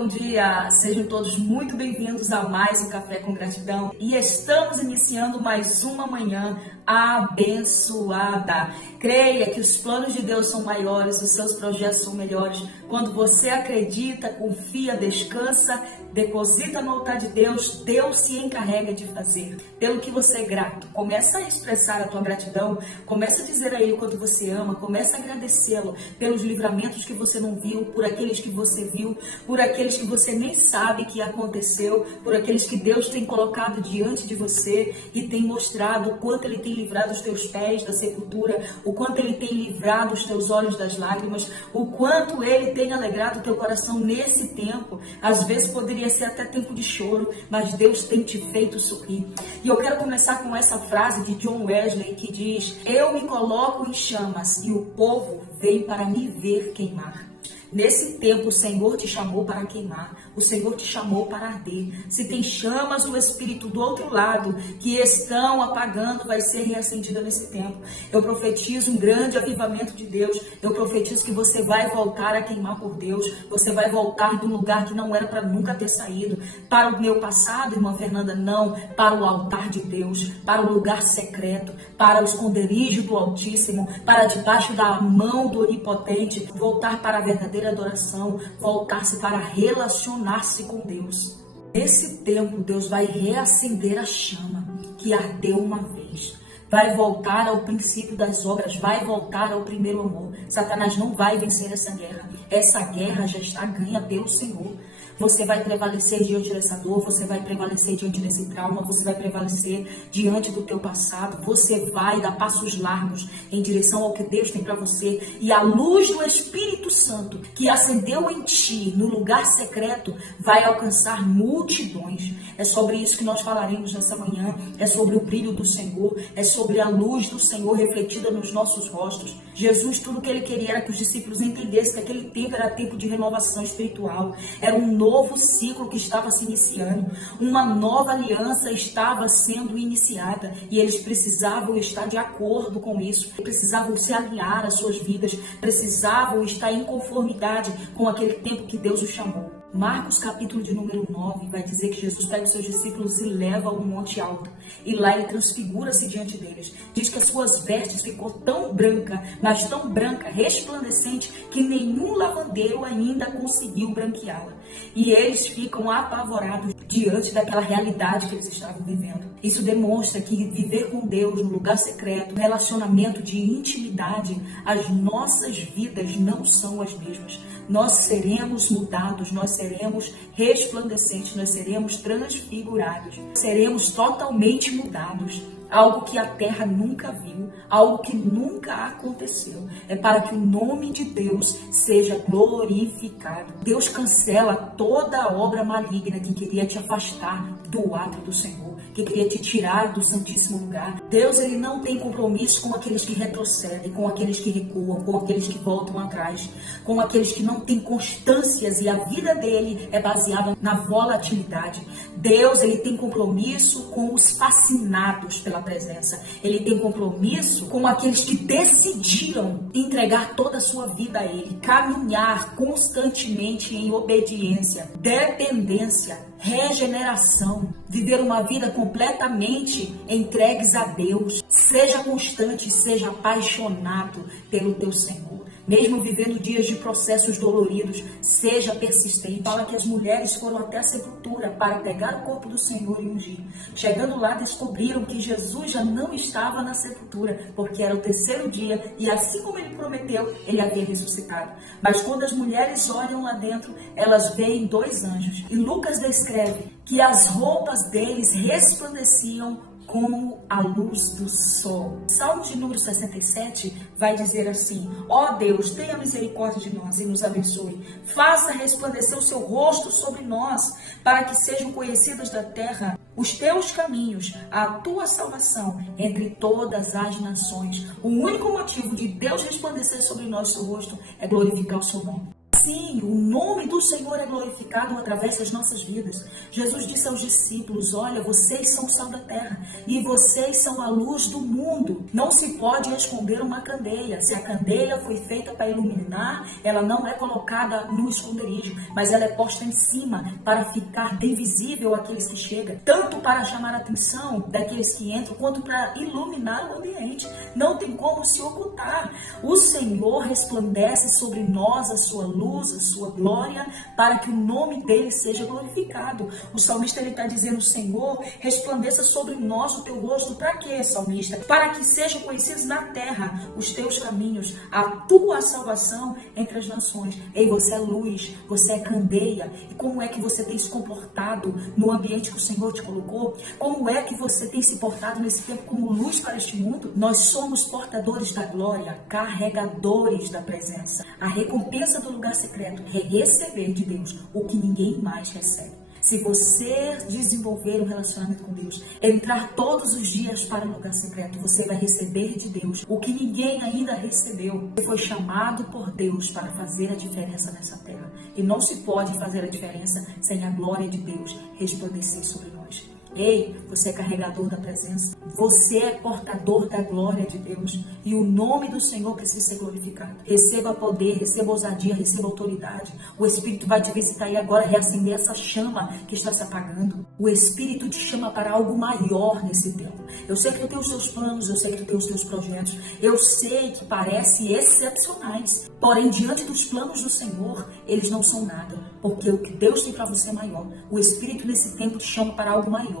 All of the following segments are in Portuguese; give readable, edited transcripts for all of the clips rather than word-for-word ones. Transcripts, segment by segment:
bom dia! Sejam todos muito bem-vindos a mais um Café com Gratidão e estamos iniciando mais uma manhã abençoada. Creia que os planos de Deus são maiores, os seus projetos são melhores. Quando você acredita, confia, descansa, deposita no altar de Deus, Deus se encarrega de fazer. Pelo que você é grato, começa a expressar a tua gratidão, começa a dizer a Ele quanto você ama, começa a agradecê-lo pelos livramentos que você não viu, por aqueles que você viu, por aqueles que você nem sabe que aconteceu, por aqueles que Deus tem colocado diante de você e tem mostrado o quanto Ele tem livrado os teus pés da sepultura, o quanto Ele tem livrado os teus olhos das lágrimas, o quanto Ele tem alegrado o teu coração nesse tempo. Às vezes poderia ser até tempo de choro, mas Deus tem te feito sorrir. E eu quero começar com essa frase de John Wesley que diz: eu me coloco em chamas e o povo vem para me ver queimar. Nesse tempo o Senhor te chamou para queimar, o Senhor te chamou para arder. Se tem chamas do Espírito do outro lado que estão apagando, vai ser reacendida nesse tempo. Eu profetizo um grande avivamento de Deus, eu profetizo que você vai voltar a queimar por Deus, você vai voltar de um lugar que não era para nunca ter saído, para o meu passado, irmã Fernanda, não, para o altar de Deus, para o lugar secreto, para o esconderijo do Altíssimo, para debaixo da mão do Onipotente, voltar para a verdadeira adoração, voltar-se para relacionar-se com Deus. Nesse tempo, Deus vai reacender a chama que ardeu uma vez. Vai voltar ao princípio das obras, vai voltar ao primeiro amor. Satanás não vai vencer essa guerra. Essa guerra já está ganha pelo Senhor. Você vai prevalecer diante dessa dor, você vai prevalecer diante desse trauma, você vai prevalecer diante do teu passado, você vai dar passos largos em direção ao que Deus tem para você. E a luz do Espírito Santo que acendeu em ti no lugar secreto vai alcançar multidões. É sobre isso que nós falaremos nessa manhã, é sobre o brilho do Senhor, é sobre a luz do Senhor refletida nos nossos rostos. Jesus, tudo que ele queria era que os discípulos entendessem que aquele tempo era tempo de renovação espiritual, era um novo ciclo que estava se iniciando, uma nova aliança estava sendo iniciada e eles precisavam estar de acordo com isso, precisavam se alinhar às suas vidas, precisavam estar em conformidade com aquele tempo que Deus os chamou. Marcos capítulo de número 9 vai dizer que Jesus pega os seus discípulos e leva ao monte alto. E lá ele transfigura-se diante deles. Diz que as suas vestes ficou tão branca, mas tão branca, resplandecente, que nenhum lavandeiro ainda conseguiu branqueá-la. E eles ficam apavorados diante daquela realidade que eles estavam vivendo. Isso demonstra que viver com Deus no lugar secreto, um relacionamento de intimidade, as nossas vidas não são as mesmas. Nós seremos mudados, nós seremos resplandecentes, nós seremos transfigurados, seremos totalmente mudados. Algo que a terra nunca viu, algo que nunca aconteceu. É para que o nome de Deus seja glorificado. Deus cancela toda a obra maligna que queria te afastar do ato do Senhor, que queria te tirar do santíssimo lugar. Deus, ele não tem compromisso com aqueles que retrocedem, com aqueles que recuam, com aqueles que voltam atrás, com aqueles que não têm constâncias e a vida dele é baseada na volatilidade. Deus, ele tem compromisso com os fascinados pela presença. Ele tem compromisso com aqueles que decidiram entregar toda a sua vida a Ele, caminhar constantemente em obediência, dependência, regeneração, viver uma vida completamente entregues a Deus. Seja constante, seja apaixonado pelo teu Senhor. Mesmo vivendo dias de processos doloridos, seja persistente. Fala que as mulheres foram até a sepultura para pegar o corpo do Senhor e ungir. Chegando lá, descobriram que Jesus já não estava na sepultura, porque era o terceiro dia e assim como ele prometeu, ele havia ressuscitado. Mas quando as mulheres olham lá dentro, elas veem 2 anjos. E Lucas descreve que as roupas deles resplandeciam como a luz do sol. Salmo de número 67 vai dizer assim: ó Deus, tenha misericórdia de nós e nos abençoe. Faça resplandecer o seu rosto sobre nós, para que sejam conhecidas da terra os teus caminhos, a tua salvação entre todas as nações. O único motivo de Deus resplandecer sobre nós o seu rosto é glorificar o seu nome. Sim, o nome do Senhor é glorificado através das nossas vidas. Jesus disse aos discípulos: olha, vocês são o sal da terra e vocês são a luz do mundo. Não se pode esconder uma candeia. Se a candeia foi feita para iluminar, ela não é colocada no esconderijo, mas ela é posta em cima para ficar bem visível àqueles que chegam, tanto para chamar a atenção daqueles que entram, quanto para iluminar o ambiente. Não tem como se ocultar. O Senhor resplandece sobre nós a sua luz, a sua glória, para que o nome dele seja glorificado. O salmista está dizendo: Senhor, resplandeça sobre nós o teu rosto. Para quê, salmista? Para que sejam conhecidos na terra os teus caminhos, a tua salvação entre as nações. Ei, você é luz, você é candeia. E como é que você tem se comportado no ambiente que o Senhor te colocou? Como é que você tem se portado nesse tempo como luz para este mundo? Nós somos portadores da glória, carregadores da presença. A recompensa do lugar secreto é receber de Deus o que ninguém mais recebe. Se você desenvolver um relacionamento com Deus, entrar todos os dias para o lugar secreto, você vai receber de Deus o que ninguém ainda recebeu. Você foi chamado por Deus para fazer a diferença nessa terra. E não se pode fazer a diferença sem a glória de Deus resplandecer sobre nós. Ei, você é carregador da presença. Você é portador da glória de Deus. E o nome do Senhor precisa ser glorificado. Receba poder, receba ousadia, receba autoridade. O Espírito vai te visitar e agora reacender essa chama que está se apagando. O Espírito te chama para algo maior nesse tempo. Eu sei que tu tem os teus planos, eu sei que tu tem os teus projetos. Eu sei que parecem excepcionais. Porém, diante dos planos do Senhor, eles não são nada. Porque o que Deus tem para você é maior. O Espírito nesse tempo te chama para algo maior.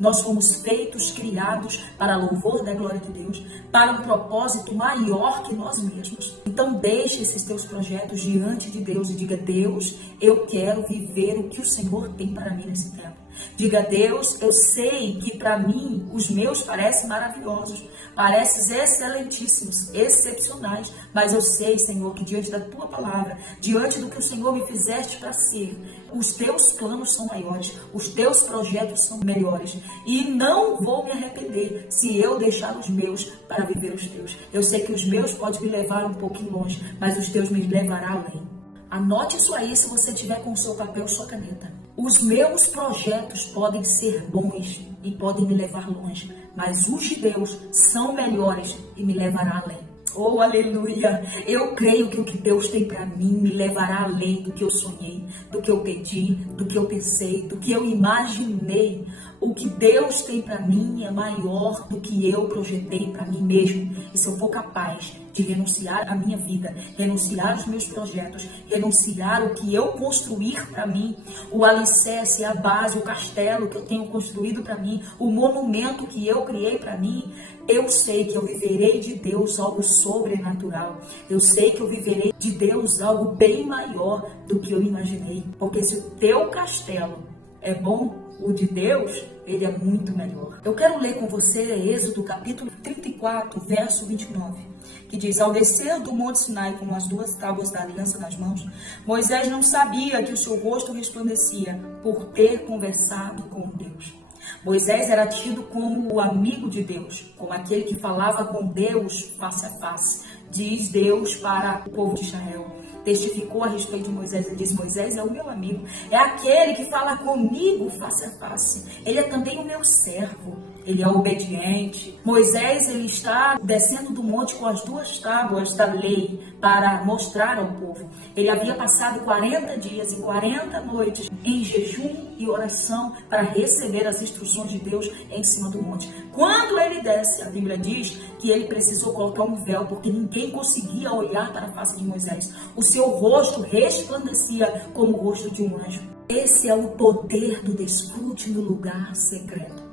Nós fomos feitos, criados para louvor da glória de Deus, para um propósito maior que nós mesmos. Então deixe esses teus projetos diante de Deus e diga: Deus, eu quero viver o que o Senhor tem para mim nesse tempo. Diga: Deus, eu sei que para mim os meus parecem maravilhosos, parecem excelentíssimos, excepcionais, mas eu sei, Senhor, que diante da tua palavra, diante do que o Senhor me fizeste para ser, os teus planos são maiores, os teus projetos são melhores, e não vou me arrepender se eu deixar os meus para viver os teus. Eu sei que os meus podem me levar um pouquinho longe, mas os teus me levarão além. Anote isso aí se você tiver com o seu papel e sua caneta. Os meus projetos podem ser bons e podem me levar longe, mas os de Deus são melhores e me levarão além. Oh, aleluia! Eu creio que o que Deus tem para mim me levará além do que eu sonhei, do que eu pedi, do que eu pensei, do que eu imaginei. O que Deus tem para mim é maior do que eu projetei para mim mesmo. E se eu for capaz de renunciar à minha vida, renunciar aos meus projetos, renunciar o que eu construir para mim, o alicerce, a base, o castelo que eu tenho construído para mim, o monumento que eu criei para mim, eu sei que eu viverei de Deus algo sobrenatural. Eu sei que eu viverei de Deus algo bem maior do que eu imaginei. Porque se o teu castelo é bom, o de Deus, ele é muito melhor. Eu quero ler com você Êxodo capítulo 34, verso 29, que diz: ao descer do monte Sinai com as duas tábuas da aliança nas mãos, Moisés não sabia que o seu rosto resplandecia por ter conversado com Deus. Moisés era tido como o amigo de Deus, como aquele que falava com Deus face a face. Diz Deus para o povo de Israel. Testificou a respeito de Moisés e disse: Moisés é o meu amigo, é aquele que fala comigo face a face. Ele é também o meu servo, ele é obediente. Moisés, ele está descendo do monte com as duas tábuas da lei para mostrar ao povo. Ele havia passado 40 dias e 40 noites em jejum e oração para receber as instruções de Deus em cima do monte. Quando ele desce, a Bíblia diz que ele precisou colocar um véu, porque ninguém conseguia olhar para a face de Moisés. O seu rosto resplandecia como o rosto de um anjo. Esse é o poder do desfrute no lugar secreto.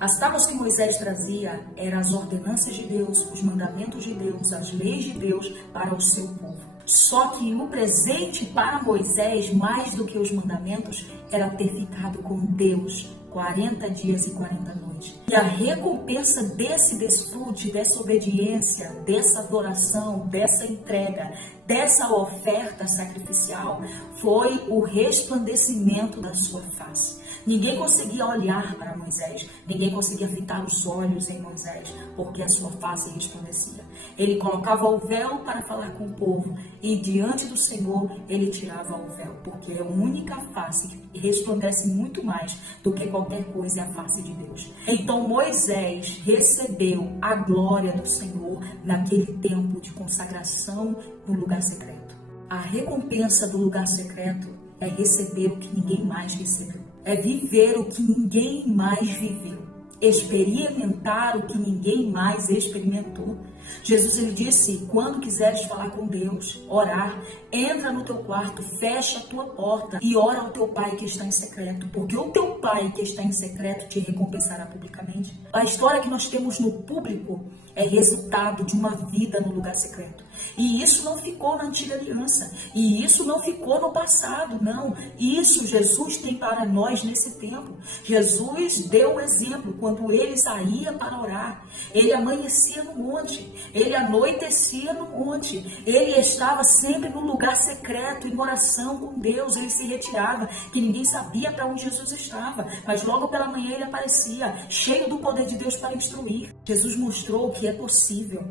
As tábuas que Moisés trazia eram as ordenanças de Deus, os mandamentos de Deus, as leis de Deus para o seu povo. Só que o presente para Moisés, mais do que os mandamentos, era ter ficado com Deus 40 dias e 40 noites. desfrute. E a recompensa desse desfrute, dessa obediência, dessa adoração, dessa entrega, dessa oferta sacrificial foi o resplandecimento da sua face. Ninguém conseguia olhar para Moisés, ninguém conseguia fitar os olhos em Moisés, porque a sua face resplandecia. Ele colocava o véu para falar com o povo e diante do Senhor ele tirava o véu, porque é a única face que resplandece muito mais do que qualquer coisa, é a face de Deus. Então Moisés recebeu a glória do Senhor naquele tempo de consagração no lugar secreto. A recompensa do lugar secreto é receber o que ninguém mais recebeu. É viver o que ninguém mais viveu. Experimentar o que ninguém mais experimentou. Jesus, ele disse, quando quiseres falar com Deus, orar, entra no teu quarto, fecha a tua porta e ora ao teu Pai que está em secreto, porque o teu Pai que está em secreto te recompensará publicamente. A história que nós temos no público é resultado de uma vida no lugar secreto. E isso não ficou na antiga aliança. E isso não ficou no passado, não. Isso Jesus tem para nós nesse tempo. Jesus deu o exemplo quando ele saía para orar. Ele amanhecia no monte. Ele anoitecia no monte. Ele estava sempre no lugar secreto, em oração com Deus. Ele se retirava, que ninguém sabia para onde Jesus estava. Mas logo pela manhã ele aparecia, cheio do poder de Deus para instruir. Jesus mostrou que é possível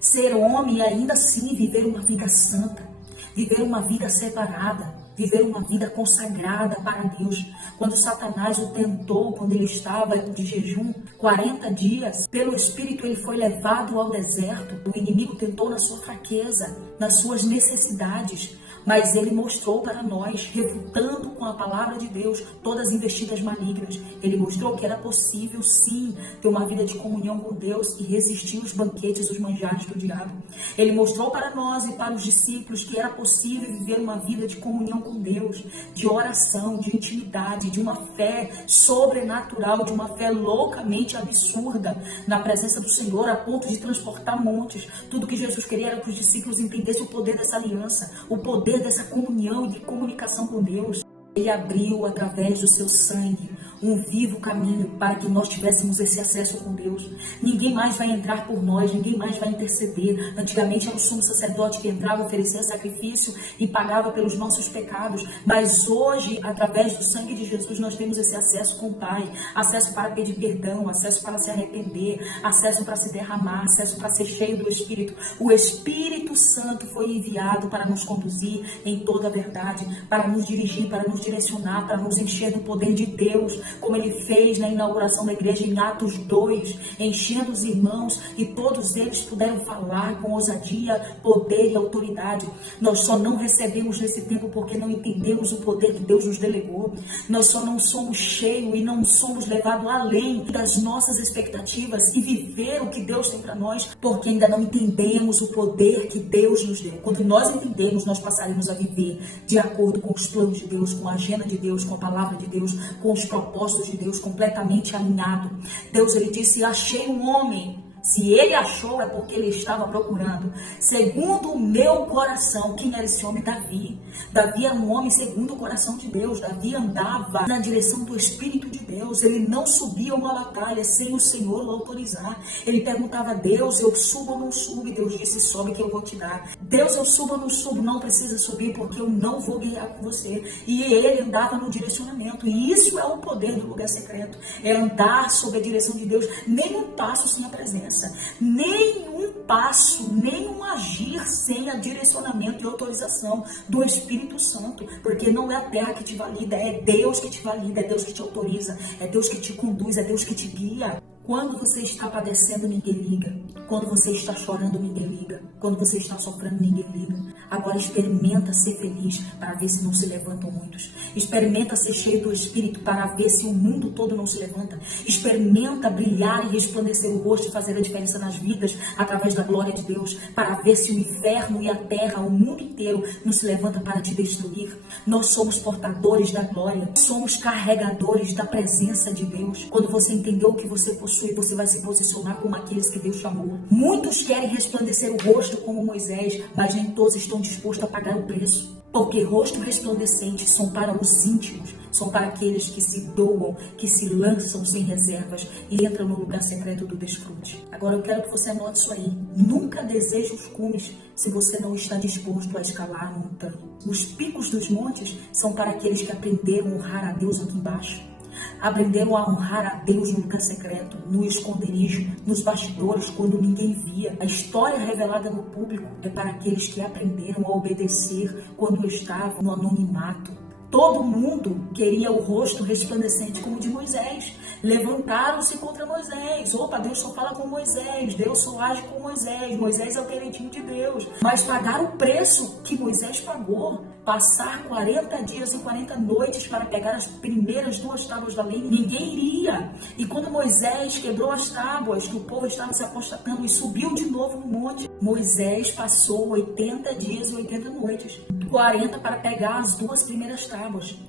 ser homem e ainda assim viver uma vida santa, viver uma vida separada, viver uma vida consagrada para Deus. Quando Satanás o tentou, quando ele estava de jejum, 40 dias, pelo Espírito ele foi levado ao deserto. O inimigo tentou na sua fraqueza, nas suas necessidades, mas ele mostrou para nós, refutando com a palavra de Deus todas as investidas malignas. Ele mostrou que era possível, sim, ter uma vida de comunhão com Deus e resistir os banquetes, os manjares do diabo. Ele mostrou para nós e para os discípulos que era possível viver uma vida de comunhão com Deus, de oração, de intimidade, de uma fé sobrenatural, de uma fé loucamente absurda na presença do Senhor, a ponto de transportar montes. Tudo que Jesus queria era que os discípulos entendessem o poder dessa aliança, o poder dessa comunhão e de comunicação com Deus. Ele abriu, através do seu sangue, um vivo caminho para que nós tivéssemos esse acesso com Deus. Ninguém mais vai entrar por nós, ninguém mais vai interceder. Antigamente era o sumo sacerdote que entrava, oferecia sacrifício e pagava pelos nossos pecados. Mas hoje, através do sangue de Jesus, nós temos esse acesso com o Pai. Acesso para pedir perdão, acesso para se arrepender, acesso para se derramar, acesso para ser cheio do Espírito. O Espírito Santo foi enviado para nos conduzir em toda a verdade, para nos dirigir, para nos direcionar, para nos encher do poder de Deus, como ele fez na inauguração da igreja em Atos 2, enchendo os irmãos e todos eles puderam falar com ousadia, poder e autoridade. Nós só não recebemos nesse tempo porque não entendemos o poder que Deus nos delegou. Nós só não somos cheios e não somos levados além das nossas expectativas e viver o que Deus tem para nós, porque ainda não entendemos o poder que Deus nos deu. Quando nós entendemos, nós passaremos a viver de acordo com os planos de Deus, com a agenda de Deus, com a palavra de Deus, com os propósitos de Deus, completamente alinhado. Deus, ele disse, achei um homem. Se ele achou, é porque ele estava procurando. Segundo o meu coração. Quem era esse homem? Davi. Davi era um homem segundo o coração de Deus. Davi andava na direção do Espírito de Deus. Ele não subia uma batalha sem o Senhor o autorizar. Ele perguntava a Deus, eu subo ou não subo? E Deus disse, sobe que eu vou te dar. Deus, eu subo ou não subo? Não precisa subir porque eu não vou guerrear com você. E ele andava no direcionamento. E isso é o poder do lugar secreto. É andar sob a direção de Deus. Nem um passo sem a presença. Nenhum passo, nenhum agir sem a direcionamento e autorização do Espírito Santo, porque não é a terra que te valida, é Deus que te valida, é Deus que te autoriza, é Deus que te conduz, é Deus que te guia. Quando você está padecendo, ninguém liga. Quando você está chorando, ninguém liga. Quando você está sofrendo, ninguém liga. Agora experimenta ser feliz para ver se não se levantam muitos. Experimenta ser cheio do Espírito para ver se o mundo todo não se levanta. Experimenta brilhar e resplandecer o rosto e fazer a diferença nas vidas através da glória de Deus para ver se o inferno e a terra, o mundo inteiro não se levanta para te destruir. Nós somos portadores da glória. Somos carregadores da presença de Deus. Quando você entendeu o que você possui, você vai se posicionar como aqueles que Deus chamou. Muitos querem resplandecer o rosto como Moisés, mas nem todos estão dispostos a pagar o preço. Porque rosto resplandecente são para os íntimos, são para aqueles que se doam, que se lançam sem reservas e entram no lugar secreto do desfrute. Agora eu quero que você anote isso aí. Nunca deseje os cumes se você não está disposto a escalar a montanha. Os picos dos montes são para aqueles que aprenderam a honrar a Deus aqui embaixo. Aprenderam a honrar a Deus no lugar secreto, no esconderijo, nos bastidores, quando ninguém via. A história revelada no público é para aqueles que aprenderam a obedecer quando estavam no anonimato. Todo mundo queria o rosto resplandecente como o de Moisés. Levantaram-se contra Moisés. Opa, Deus só fala com Moisés. Deus só age com Moisés. Moisés é o queridinho de Deus. Mas pagaram o preço que Moisés pagou. Passar 40 dias e 40 noites para pegar as primeiras 2 tábuas da lei. Ninguém iria. E quando Moisés quebrou as tábuas, que o povo estava se apostatando e subiu de novo no monte, Moisés passou 80 dias e 80 noites. 40 para pegar as 2 primeiras tábuas.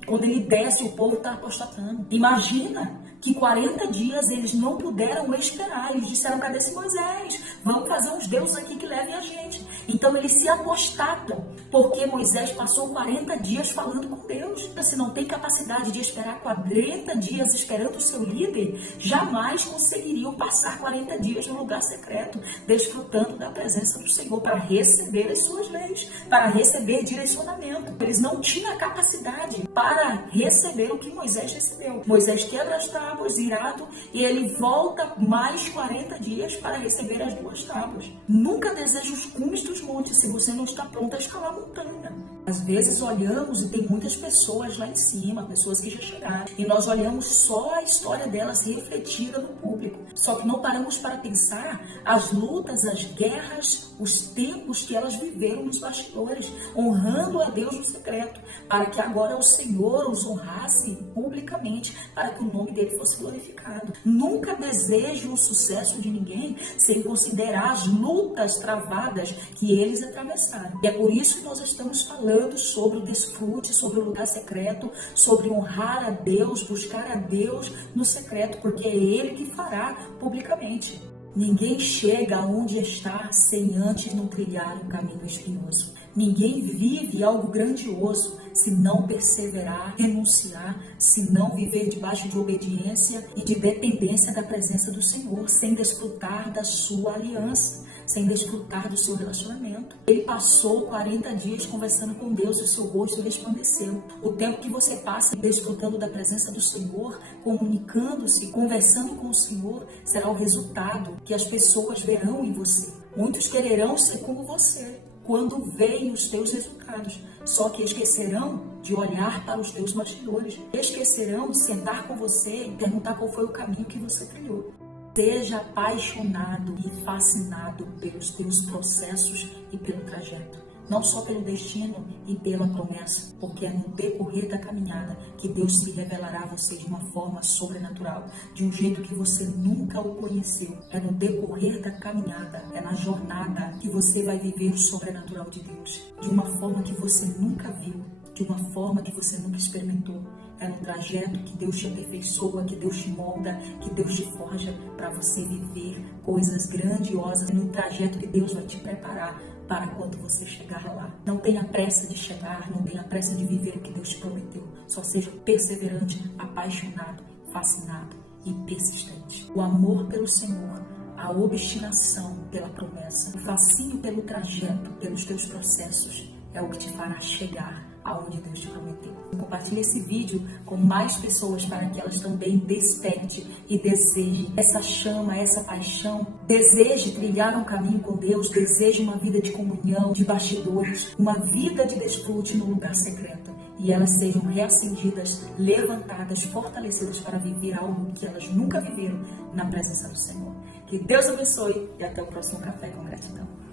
Quando ele desce, o povo está apostatando. Imagina que 40 dias eles não puderam esperar. Eles disseram, cadê esse Moisés? Vamos fazer uns deuses aqui que levem a gente. Então eles se apostatam, porque Moisés passou 40 dias falando com Deus. Se não tem capacidade de esperar 40 dias esperando o seu líder, jamais conseguiriam passar 40 dias no lugar secreto, desfrutando da presença do Senhor para receber as suas leis, para receber direcionamento. Eles não tinham a capacidade para receber o que Moisés recebeu. Moisés quebra as tábuas, irado, e ele volta mais 40 dias para receber as 2 tábuas. Nunca deseje os cumes dos montes se você não está pronto a escalar a montanha. Às vezes olhamos e tem muitas pessoas lá em cima, pessoas que já chegaram, e nós olhamos só a história delas refletida no público. Só que não paramos para pensar as lutas, as guerras, os tempos que elas viveram nos bastidores, honrando a Deus no secreto, para que agora o Senhor os honrasse publicamente, para que o nome dele fosse glorificado. Nunca deseje o sucesso de ninguém sem considerar as lutas travadas que eles atravessaram. E é por isso que nós estamos falando sobre o desfrute, sobre o lugar secreto, sobre honrar a Deus, buscar a Deus no secreto, porque é Ele que fará publicamente. Ninguém chega aonde está sem antes não trilhar um caminho espinhoso. Ninguém vive algo grandioso se não perseverar, renunciar, se não viver debaixo de obediência e de dependência da presença do Senhor, sem desfrutar da sua aliança, sem desfrutar do seu relacionamento. Ele passou 40 dias conversando com Deus e o seu rosto resplandeceu. O tempo que você passa desfrutando da presença do Senhor, comunicando-se, conversando com o Senhor, será o resultado que as pessoas verão em você. Muitos quererão ser como você quando veem os teus resultados, só que esquecerão de olhar para os teus bastidores, esquecerão de sentar com você e perguntar qual foi o caminho que você trilhou. Seja apaixonado e fascinado pelos teus processos e pelo trajeto, não só pelo destino e pela promessa, porque é no decorrer da caminhada que Deus se revelará a você de uma forma sobrenatural, de um jeito que você nunca o conheceu. É no decorrer da caminhada, é na jornada que você vai viver o sobrenatural de Deus, de uma forma que você nunca viu, de uma forma que você nunca experimentou. É no trajeto que Deus te aperfeiçoa, que Deus te molda, que Deus te forja para você viver coisas grandiosas. É no trajeto que Deus vai te preparar para quando você chegar lá. Não tenha pressa de chegar, não tenha pressa de viver o que Deus te prometeu. Só seja perseverante, apaixonado, fascinado e persistente. O amor pelo Senhor, a obstinação pela promessa, o fascínio pelo trajeto, pelos teus processos, é o que te fará chegar aonde Deus te prometeu. Compartilhe esse vídeo com mais pessoas para que elas também despertem e desejem essa chama, essa paixão. Deseje trilhar um caminho com Deus, deseje uma vida de comunhão, de bastidores, uma vida de desfrute no lugar secreto. E elas sejam reacendidas, levantadas, fortalecidas para viver algo que elas nunca viveram na presença do Senhor. Que Deus abençoe e até o próximo Café com Gratidão.